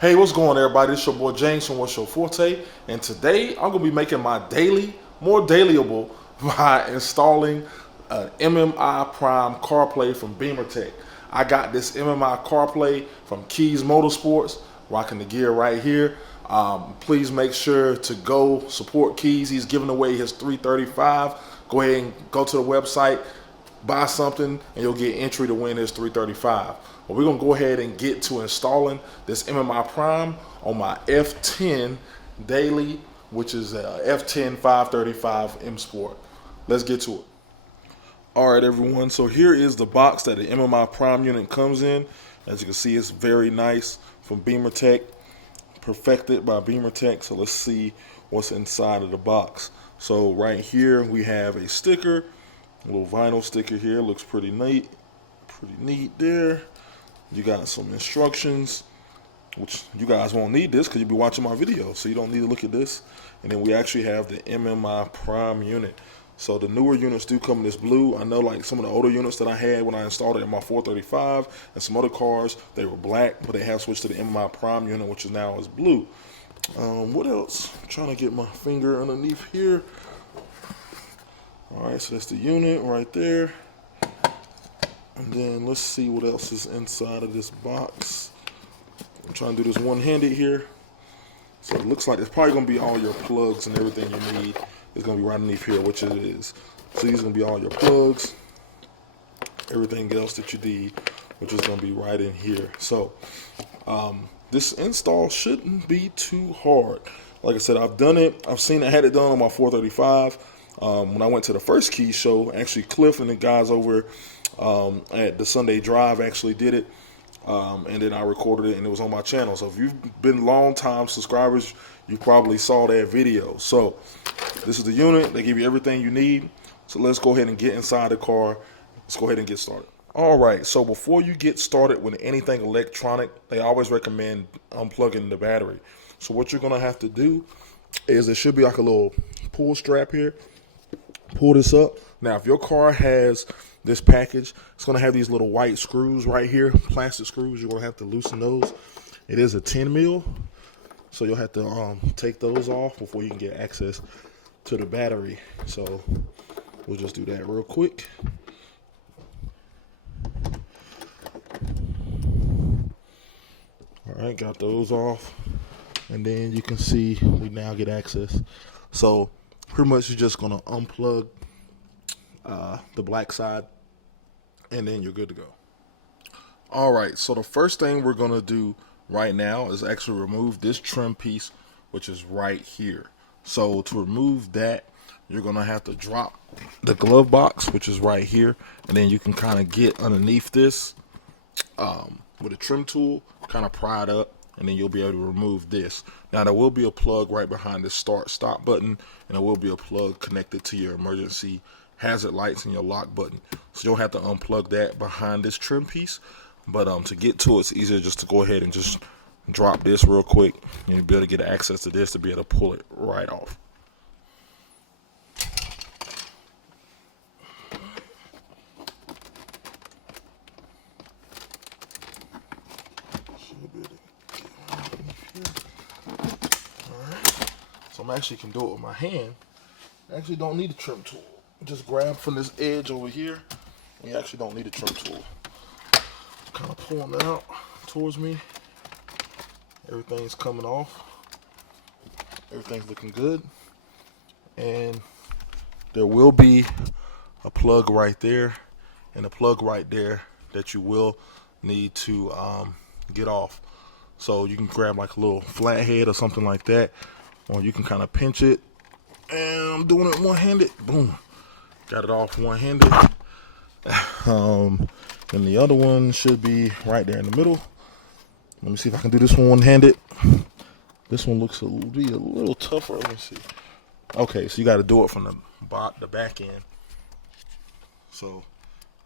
Hey, what's going on, everybody? It's your boy James from What's Your Forte, and today I'm gonna be making my daily more dailyable by installing an MMI Prime CarPlay from Tech. I got this MMI CarPlay from Keys Motorsports, rocking the gear right here. Please make sure to go support Keys. He's giving away his 335. Go ahead and go to the website, buy something, and you'll get entry to win this 335. But we're gonna go ahead and get to installing this MMI Prime on my F10 daily, which is a F10 535 M Sport. Let's get to it. All right, everyone. So here is the box that the MMI Prime unit comes in. As you can see, it's very nice from Tech, perfected by Tech. So let's see what's inside of the box. So right here we have a sticker. A little vinyl sticker here, looks pretty neat there. You got some instructions, which you guys won't need this because you'll be watching my video, so you don't need to look at this. And then we actually have the MMI Prime unit. So the newer units do come in this blue. I know like some of the older units that I had when I installed it in my 435 and some other cars, they were black, but they have switched to the MMI Prime unit, which is now is blue. What else? I'm trying to get my finger underneath here. Alright, so that's the unit right there. And then let's see what else is inside of this box. I'm trying to do this one-handed here. So it looks like it's probably going to be all your plugs and everything you need. It's going to be right underneath here, which it is. So these are going to be all your plugs, everything else that you need, which is going to be right in here. So this install shouldn't be too hard. Like I said, I've done it. I've seen I had it done on my 435. When I went to the first Keys show, actually Cliff and the guys over at the Sunday Drive actually did it, and then I recorded it and it was on my channel. So if you've been long time subscribers, you probably saw that video. So this is the unit. They give you everything you need. So let's go ahead and get inside the car. Let's go ahead and get started. All right, so before you get started with anything electronic, they always recommend unplugging the battery. So what you're gonna have to do is there should be like a little pull strap here. Pull this up. Now, if your car has this package, it's going to have these little white screws right here, plastic screws. You're going to have to loosen those. It is a 10 mil, so you'll have to take those off before you can get access to the battery. So we'll just do that real quick. All right, got those off, and then you can see we now get access. So pretty much you're just going to unplug the black side, and then you're good to go. All right, so the first thing we're going to do right now is actually remove this trim piece, which is right here. So to remove that, you're going to have to drop the glove box, which is right here, and then you can kind of get underneath this with a trim tool, kind of pry it up, and then you'll be able to remove this. Now there will be a plug right behind this start-stop button, and there will be a plug connected to your emergency hazard lights and your lock button. So you'll have to unplug that behind this trim piece. But to get to it, it's easier just to go ahead and just drop this real quick, and you'll be able to get access to this to be able to pull it right off. So I'm actually can do it with my hand. I actually don't need a trim tool. Just grab from this edge over here. You actually don't need a trim tool. Kind of pulling it out towards me. Everything's coming off. Everything's looking good. And there will be a plug right there and a plug right there that you will need to get off. So you can grab like a little flathead or something like that, or you can kind of pinch it. And I'm doing it one-handed. Boom. Got it off one-handed. And the other one should be right there in the middle. Let me see if I can do this one-handed. This one looks to be a little tougher. Let me see. Okay, so you got to do it from the back end. So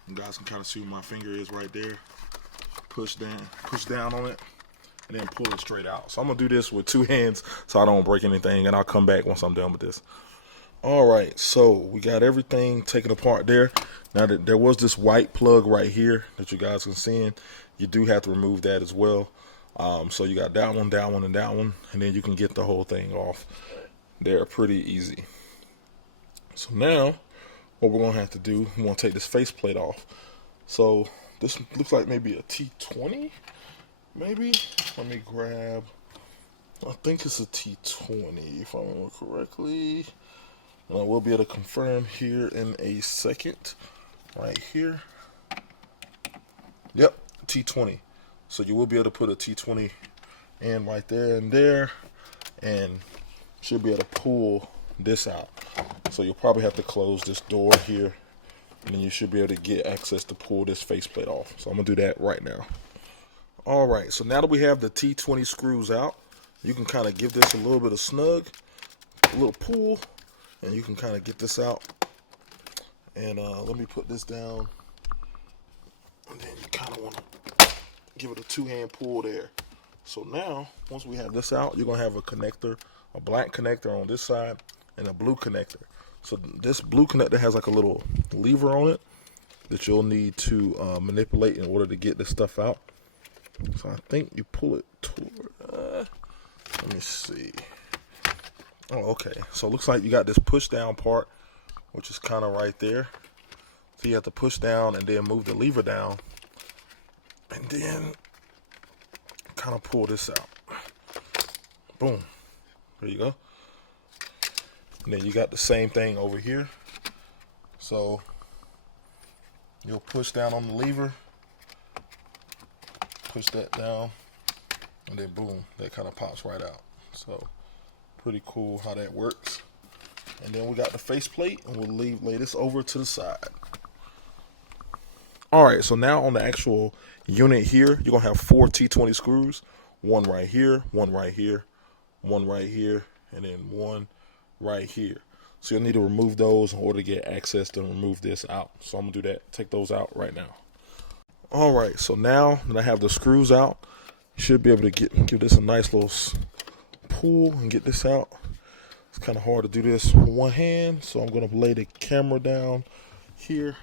you guys can kind of see where my finger is right there. Push down on it, and then pull it straight out. So I'm gonna do this with two hands so I don't break anything, and I'll come back once I'm done with this. All right, so we got everything taken apart there. Now there was this white plug right here that you guys can see. You do have to remove that as well. So you got that one, that one, and that one, and then you can get the whole thing off. They're pretty easy. So now, what we're gonna have to do, we want to take this faceplate off. So this looks like maybe a T20, maybe. Let me grab. I think it's a T20 if I remember correctly. And I will be able to confirm here in a second. Right here. Yep, T20. So you will be able to put a T20 in right there and there, and should be able to pull this out. So you'll probably have to close this door here, and then you should be able to get access to pull this faceplate off. So I'm gonna do that right now. All right, so now that we have the T20 screws out, you can kind of give this a little bit of snug, a little pull, and you can kind of get this out. And let me put this down, and then you kind of want to give it a two-hand pull there. So now, once we have this out, you're gonna have a connector, a black connector on this side, and a blue connector. So this blue connector has like a little lever on it that you'll need to manipulate in order to get this stuff out. So I think you pull it toward, let me see. Oh, okay. So it looks like you got this push down part, which is kind of right there. So you have to push down and then move the lever down, and then kind of pull this out. Boom. There you go. And then you got the same thing over here. So you'll push down on the lever, push that down, and then boom, that kind of pops right out. So pretty cool how that works. And then we got the faceplate, and we'll lay this over to the side. Alright, so now on the actual unit here, you're going to have 4 T20 screws. One right here, one right here, one right here, and then one right here. So you'll need to remove those in order to get access to remove this out. So I'm going to do that. Take those out right now. Alright, so now that I have the screws out, you should be able to give this a nice little pull and get this out. It's kind of hard to do this with one hand, so I'm going to lay the camera down here.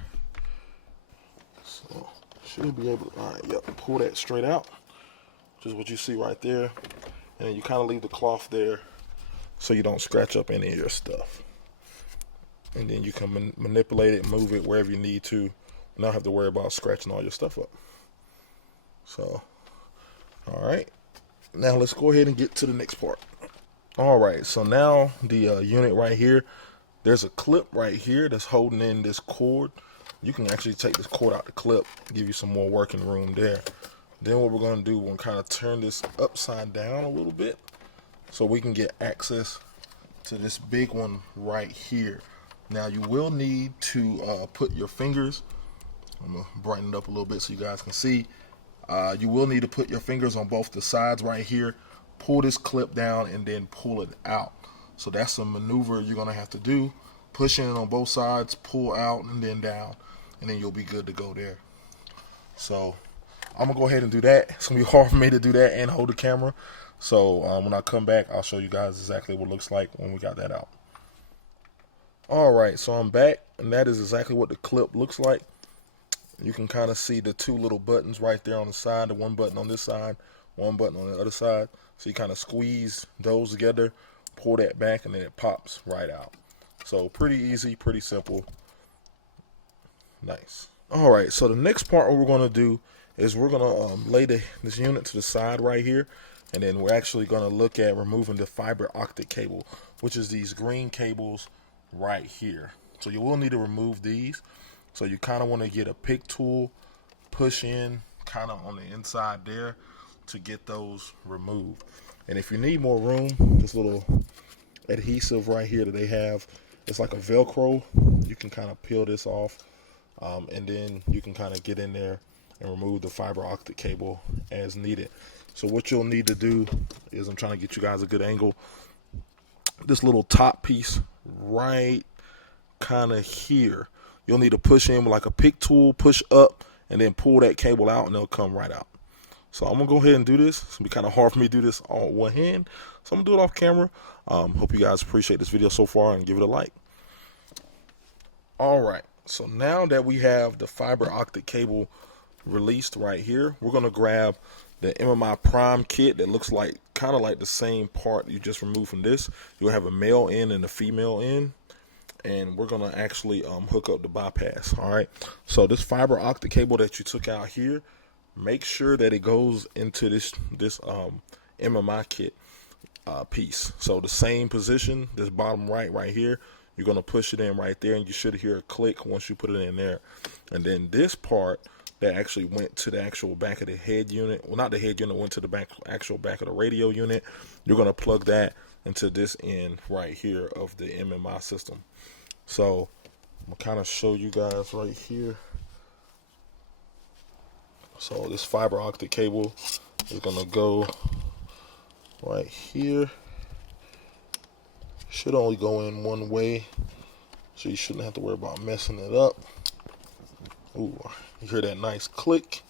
So should be able to, alright, yep, pull that straight out, which is what you see right there. And then you kind of leave the cloth there so you don't scratch up any of your stuff. And then you can manipulate it, move it wherever you need to. Not have to worry about scratching all your stuff up. So, alright, now let's go ahead and get to the next part. Alright, so now the unit right here, there's a clip right here that's holding in this cord. You can actually take this cord out the clip, give you some more working room there. Then what we're going to do, we're going to kind of turn this upside down a little bit so we can get access to this big one right here. Now you will need to put your fingers, I'm going to brighten it up a little bit so you guys can see. You will need to put your fingers on both the sides right here, pull this clip down, and then pull it out. So that's a maneuver you're going to have to do. Push in on both sides, pull out, and then down, and then you'll be good to go there. So I'm going to go ahead and do that. It's going to be hard for me to do that and hold the camera. So when I come back, I'll show you guys exactly what it looks like when we got that out. Alright, so I'm back, and that is exactly what the clip looks like. You can kind of see the two little buttons right there on the side, the one button on this side, one button on the other side. So you kind of squeeze those together, pull that back, and then it pops right out. So pretty easy, pretty simple. Nice. Alright, so the next part what we're going to do is we're going to lay this unit to the side right here, and then we're actually going to look at removing the fiber optic cable, which is these green cables right here. So you will need to remove these. So you kind of want to get a pick tool, push in kind of on the inside there to get those removed. And if you need more room, this little adhesive right here that they have, it's like a Velcro. You can kind of peel this off, and then you can kind of get in there and remove the fiber optic cable as needed. So what you'll need to do is, I'm trying to get you guys a good angle, this little top piece right kind of here, you'll need to push in with like a pick tool, push up, and then pull that cable out, and it'll come right out. So I'm going to go ahead and do this. It's going to be kind of hard for me to do this on one hand, so I'm going to do it off camera. Hope you guys appreciate this video so far and give it a like. Alright, so now that we have the fiber optic cable released right here, we're going to grab the MMI Prime kit that looks like kind of like the same part you just removed from this. You'll have a male end and a female end, and we're gonna actually hook up the bypass. All right, so this fiber optic cable that you took out here, make sure that it goes into this MMI kit piece. So the same position, this bottom right here, you're gonna push it in right there, and you should hear a click once you put it in there. And then this part that actually went to the actual back of the head unit, well, not the head unit, went to the actual back of the radio unit. You're gonna plug that into this end right here of the MMI system. So I'm gonna kind of show you guys right here. So this fiber optic cable is gonna go right here. Should only go in one way, so you shouldn't have to worry about messing it up. Ooh, you hear that nice click.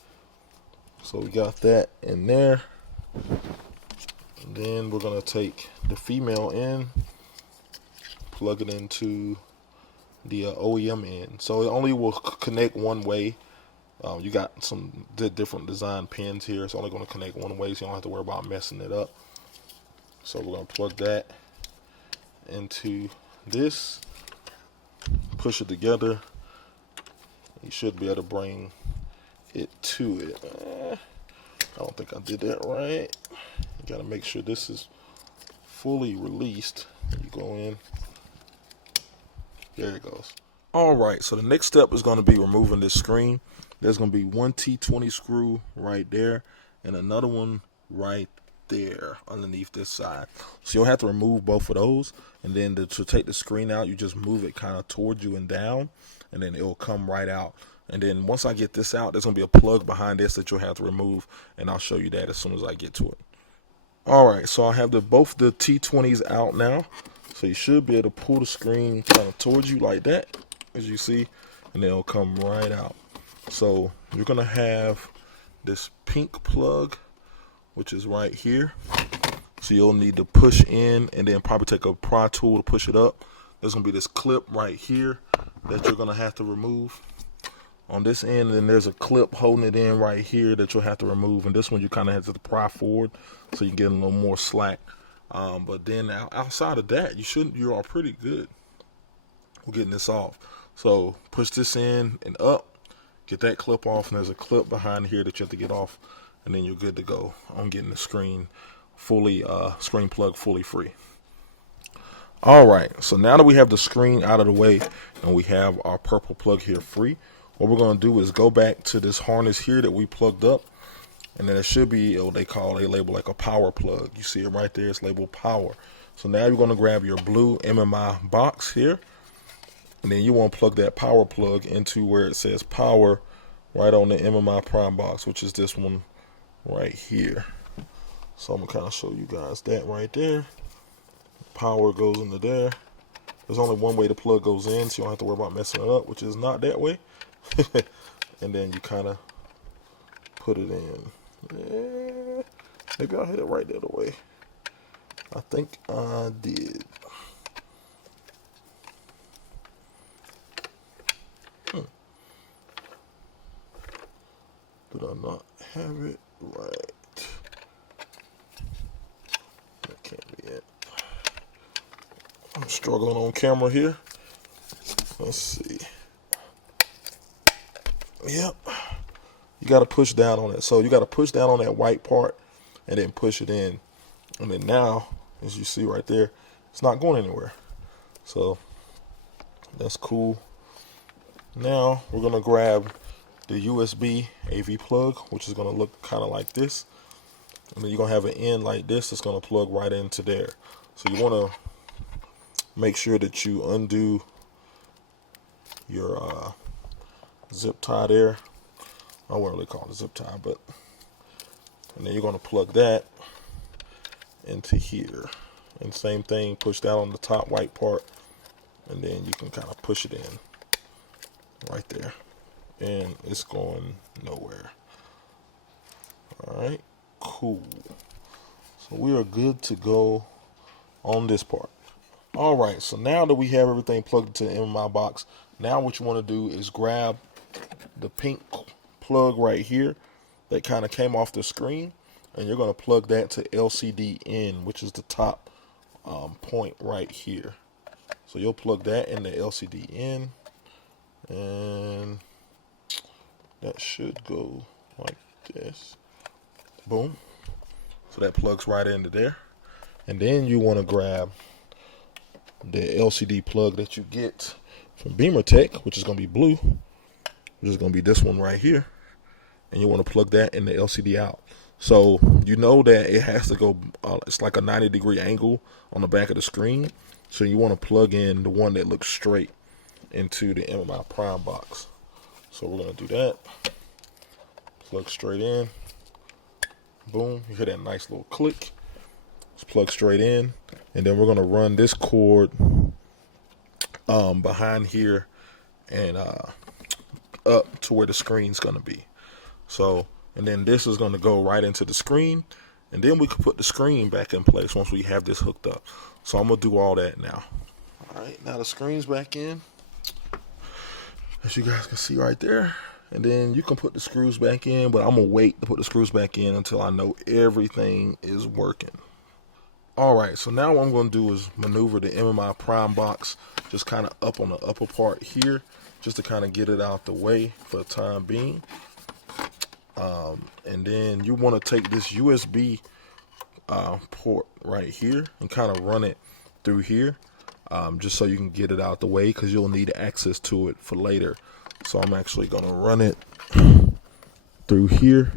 So we got that in there. And then we're gonna take the female end, plug it into the OEM end. So it only will connect one way. You got some different design pins here. It's only going to connect one way, so you don't have to worry about messing it up. So we're going to plug that into this, push it together. You should be able to bring it to it. I don't think I did that right. You got to make sure this is fully released. You go in. There it goes. All right, so the next step is going to be removing this screen. There's going to be one T20 screw right there and another one right there underneath this side. So you'll have to remove both of those, and then to take the screen out, you just move it kind of towards you and down, and then it'll come right out. And then once I get this out, there's going to be a plug behind this that you'll have to remove, and I'll show you that as soon as I get to it. All right, so I have both the T20s out now. So you should be able to pull the screen kind of towards you like that, as you see, and it'll come right out. So you're gonna have this pink plug, which is right here. So you'll need to push in and then probably take a pry tool to push it up. There's gonna be this clip right here that you're gonna have to remove on this end, and then there's a clip holding it in right here that you'll have to remove. And this one you kind of have to pry forward so you can get a little more slack. But then outside of that, you are pretty good with getting this off. So push this in and up, get that clip off, and there's a clip behind here that you have to get off, and then you're good to go on getting the screen plug fully free. All right, so now that we have the screen out of the way and we have our purple plug here free, what we're going to do is go back to this harness here that we plugged up, and then it should be what they label like a power plug. You see it right there, it's labeled power. So now you're going to grab your blue MMI box here, and then you want to plug that power plug into where it says power right on the MMI Prime box, which is this one right here. So I'm going to kind of show you guys that right there. Power goes into there. There's only one way the plug goes in, so you don't have to worry about messing it up, which is not that way. And then you kind of put it in. Yeah, maybe I'll hit it right the other way. I think I did. Did I not have it right? That can't be it. I'm struggling on camera here. Let's see. Yep. You got to push down on it. So you got to push down on that white part and then push it in. And then now, as you see right there, it's not going anywhere. So that's cool. Now we're going to grab the USB AV plug, which is going to look kind of like this. And then you're going to have an end like this that's going to plug right into there. So you want to make sure that you undo your zip tie there. I wouldn't really call it a zip tie, but and then you're going to plug that into here. And same thing, push down on the top white part, and then you can kind of push it in right there. And it's going nowhere. Alright, cool. So we are good to go on this part. Alright, so now that we have everything plugged into the MMI box, now what you want to do is grab the pink plug right here that kind of came off the screen, and you're going to plug that to LCD in, which is the top point right here. So you'll plug that in the LCD in, and that should go like this. Boom. So that plugs right into there. And then you want to grab the LCD plug that you get from BeamerTech, which is going to be blue, which is going to be this one right here. And you want to plug that in the LCD out. So you know that it has to go, it's like a 90-degree angle on the back of the screen. So you want to plug in the one that looks straight into the MMI Prime box. So we're going to do that. Plug straight in. Boom. You hear that nice little click. Let's plug straight in. And then we're going to run this cord behind here and up to where the screen's going to be. So, and then this is going to go right into the screen, and then we can put the screen back in place once we have this hooked up. So I'm going to do all that now. All right, now the screen's back in, as you guys can see right there. And then you can put the screws back in, but I'm going to wait to put the screws back in until I know everything is working. All right, so now what I'm going to do is maneuver the MMI Prime box just kind of up on the upper part here, just to kind of get it out the way for the time being. And then you want to take this USB port right here and kind of run it through here, just so you can get it out the way, because you'll need access to it for later. So I'm actually going to run it through here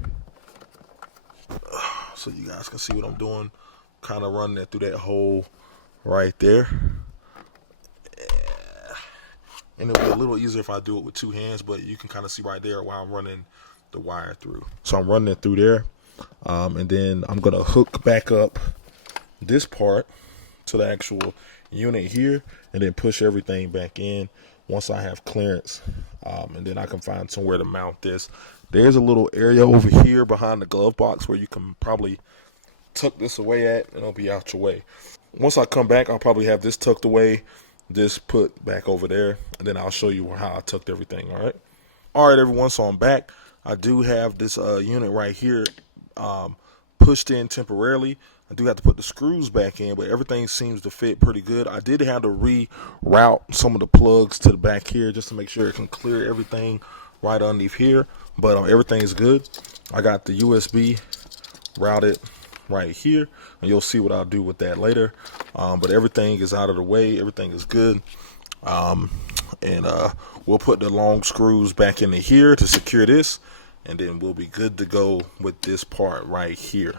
so you guys can see what I'm doing. Kind of running it through that hole right there. And it'll be a little easier if I do it with two hands, but you can kind of see right there while I'm running the wire through. So I'm running it through there, and then I'm gonna hook back up this part to the actual unit here, and then push everything back in once I have clearance, and then I can find somewhere to mount this. There's a little area over here behind the glove box where you can probably tuck this away at, and it'll be out your way. Once I come back, I'll probably have this tucked away, this put back over there, and then I'll show you how I tucked everything. All right, everyone, so I'm back. I do have this unit right here pushed in temporarily. I do have to put the screws back in, but everything seems to fit pretty good. I did have to reroute some of the plugs to the back here just to make sure it can clear everything right underneath here, but everything is good. I got the USB routed right here, and you'll see what I'll do with that later. But everything is out of the way. Everything is good. And we'll put the long screws back into here to secure this, and then we'll be good to go with this part right here.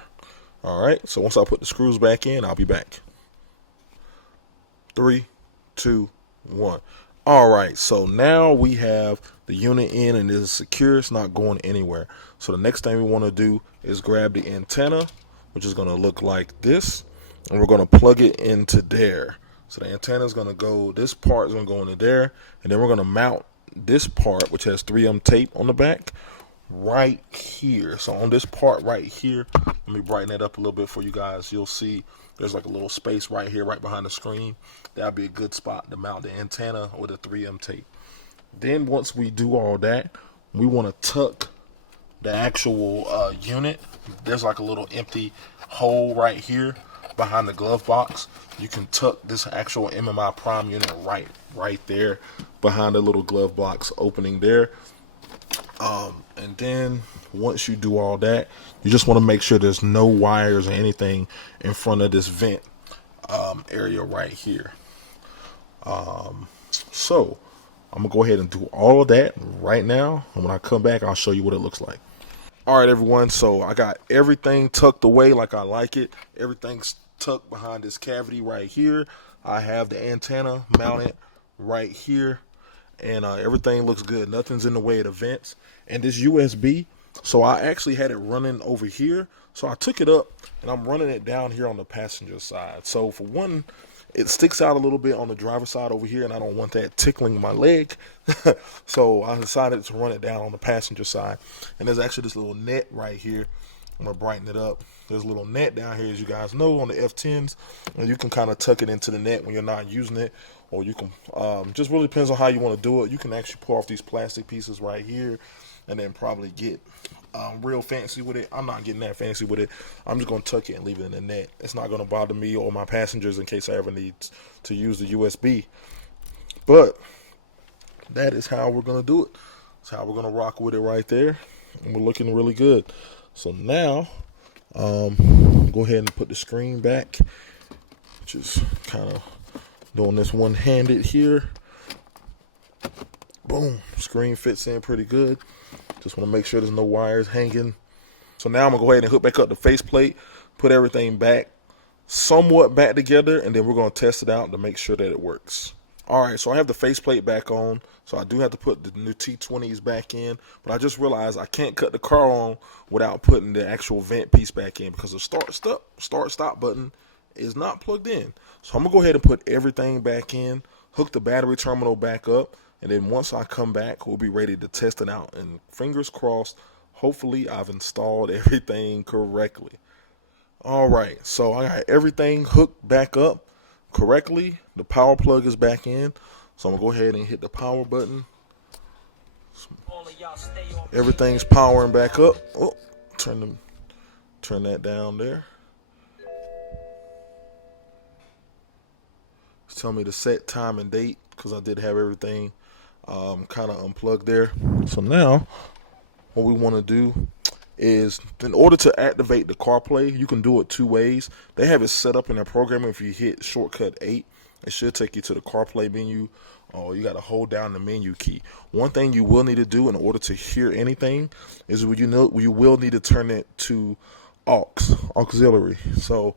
All right, so once I put the screws back in, I'll be back. 3, 2, 1. All right, so now we have the unit in and it is secure. It's not going anywhere. So the next thing we want to do is grab the antenna, which is going to look like this, and we're going to plug it into there. So the antenna is going to go, this part is going to go into there, and then we're going to mount this part, which has 3M tape on the back, right here. So on this part right here, let me brighten that up a little bit for you guys. You'll see there's like a little space right here, right behind the screen. That'll be a good spot to mount the antenna with the 3M tape. Then once we do all that, we want to tuck the actual unit. There's like a little empty hole right here behind the glove box. You can tuck this actual MMI Prime unit right there behind the little glove box opening there. And then once you do all that, you just want to make sure there's no wires or anything in front of this vent area right here. So I'm gonna go ahead and do all of that right now, and when I come back, I'll show you what it looks like. All right, everyone, so I got everything tucked away like I like it. Everything's tucked behind this cavity right here. I have the antenna mounted right here, and everything looks good. Nothing's in the way of the vents. And this USB, so I actually had it running over here, so I took it up and I'm running it down here on the passenger side. So for one, it sticks out a little bit on the driver's side over here, and I don't want that tickling my leg. So I decided to run it down on the passenger side. And there's actually this little net right here. I'm gonna brighten it up. There's a little net down here, as you guys know, on the F10s, and you can kind of tuck it into the net when you're not using it, or you can just really depends on how you want to do it. You can actually pull off these plastic pieces right here and then probably get real fancy with it. I'm not getting that fancy with it. I'm just gonna tuck it and leave it in the net. It's not gonna bother me or my passengers in case I ever need to use the USB. But that is how we're gonna do it. That's how we're gonna rock with it right there, and we're looking really good. So now, go ahead and put the screen back. Just kind of doing this one-handed here. Boom, screen fits in pretty good. Just want to make sure there's no wires hanging. So now I'm gonna go ahead and hook back up the faceplate, put everything back, somewhat back together, and then we're gonna test it out to make sure that it works. All right, so I have the faceplate back on, so I do have to put the new T20s back in, but I just realized I can't cut the car on without putting the actual vent piece back in because the start-stop button is not plugged in. So I'm gonna go ahead and put everything back in, hook the battery terminal back up, and then once I come back, we'll be ready to test it out. And fingers crossed, hopefully I've installed everything correctly. All right, so I got everything hooked back up correctly. The power plug is back in, so I'm gonna go ahead and hit the power button. Everything's powering back up. Oh, turn that down there. It's telling me to set time and date because I did have everything kind of unplugged there. So now what we want to do is, in order to activate the CarPlay, you can do it two ways. They have it set up in their programming. If you hit shortcut 8, it should take you to the CarPlay menu. You got to hold down the menu key. One thing you will need to do in order to hear anything is you will need to turn it to auxiliary. So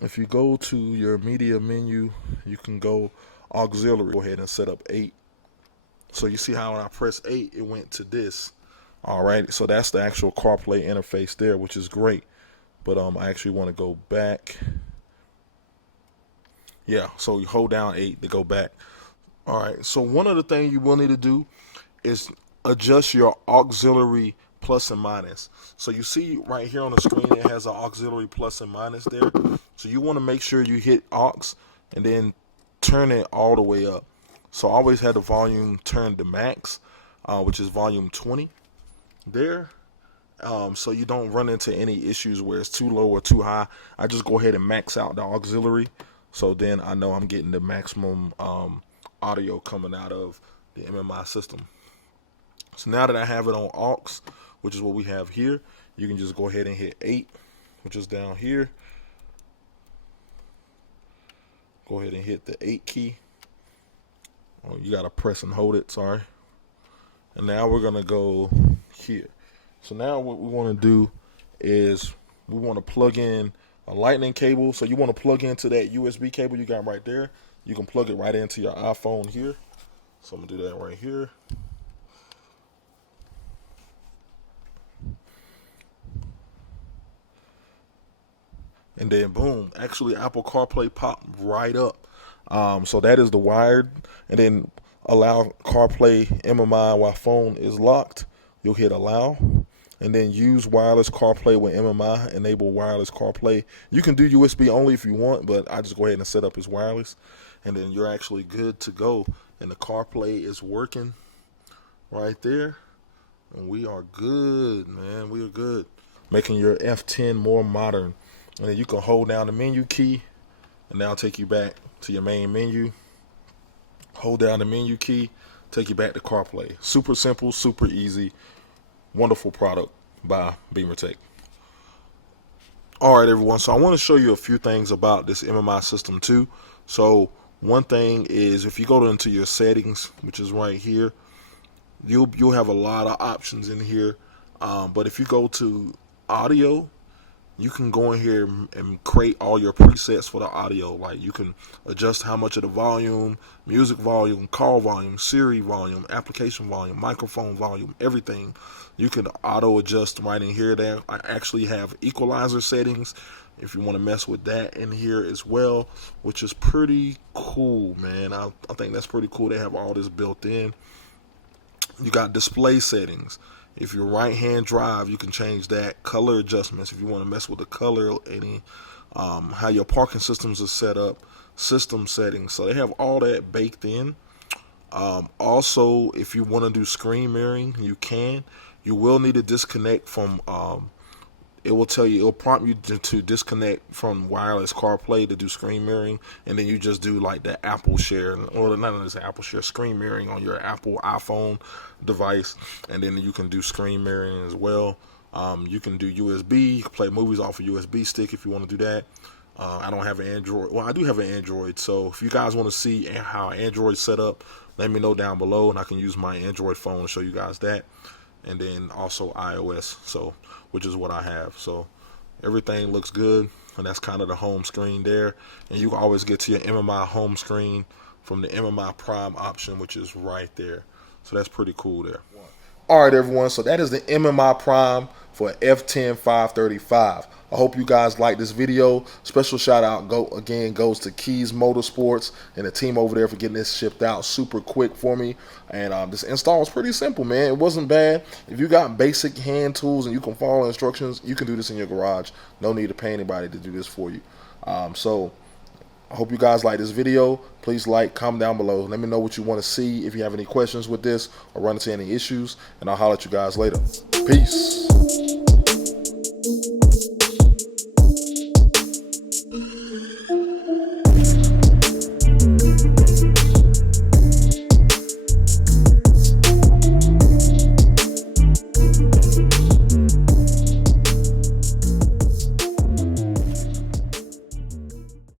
if you go to your media menu, you can go auxiliary. Go ahead and set up 8. So you see how when I press 8, it went to this. All right, so that's the actual CarPlay interface there, which is great. But I actually want to go back. Yeah, so you hold down 8 to go back. All right, so one other thing you will need to do is adjust your auxiliary plus and minus. So you see right here on the screen, it has an auxiliary plus and minus there. So you want to make sure you hit aux and then turn it all the way up. So always have the volume turned to max, which is volume 20 there. So you don't run into any issues where it's too low or too high. I just go ahead and max out the auxiliary, so then I know I'm getting the maximum audio coming out of the MMI system. So now that I have it on aux, which is what we have here, you can just go ahead and hit 8, which is down here. Go ahead and hit the 8 key. Oh, you gotta press and hold it, sorry. And now we're gonna go here. So now what we want to do is we want to plug in a lightning cable. So you want to plug into that USB cable you got right there. You can plug it right into your iPhone here. So I'm gonna do that right here. And then boom, actually Apple CarPlay popped right up. So that is the wired. And then allow CarPlay MMI while phone is locked. You'll hit allow. And then use wireless CarPlay with MMI. Enable wireless CarPlay. You can do USB only if you want, but I just go ahead and set up as wireless. And then you're actually good to go. And the CarPlay is working right there. And we are good, man. We are good. Making your F10 more modern. And then you can hold down the menu key, and now take you back to your main menu. Hold down the menu key, take you back to CarPlay. Super simple, super easy, wonderful product by BeamerTech. All right, everyone. So I want to show you a few things about this MMI system too. So one thing is, if you go into your settings, which is right here, you'll have a lot of options in here. But if you go to audio, you can go in here and create all your presets for the audio. Like you can adjust how much of the volume, music volume, call volume, Siri volume, application volume, microphone volume, everything. You can auto adjust right in here. There, I actually have equalizer settings if you want to mess with that in here as well, which is pretty cool, man. I think that's pretty cool. They have all this built in. You got display settings. If you're right-hand drive, you can change that. Color adjustments, if you want to mess with the color, any how your parking systems are set up, system settings. So they have all that baked in. Also, if you want to do screen mirroring, you can. You will need to disconnect from. It will tell you. It'll prompt you to disconnect from wireless CarPlay to do screen mirroring, and then you just do like the Apple Share, or not only Apple Share, screen mirroring on your Apple iPhone device, and then you can do screen mirroring as well. You can do USB. You can play movies off a USB stick if you want to do that. I don't have an Android. Well, I do have an Android, so if you guys want to see how Android's set up, let me know down below, and I can use my Android phone to show you guys that. And then also iOS, so which is what I have. So everything looks good, and that's kind of the home screen there. And you can always get to your MMI home screen from the MMI Prime option, which is right there. So that's pretty cool there. All right, everyone. So that is the MMI Prime for F10 535. I hope you guys like this video. Special shout out goes to Keys Motorsports and the team over there for getting this shipped out super quick for me. And this install was pretty simple, man. It wasn't bad. If you got basic hand tools and you can follow instructions, you can do this in your garage. No need to pay anybody to do this for you. So I hope you guys like this video. Please like, comment down below. Let me know what you want to see. If you have any questions with this or run into any issues, and I'll holler at you guys later. Peace.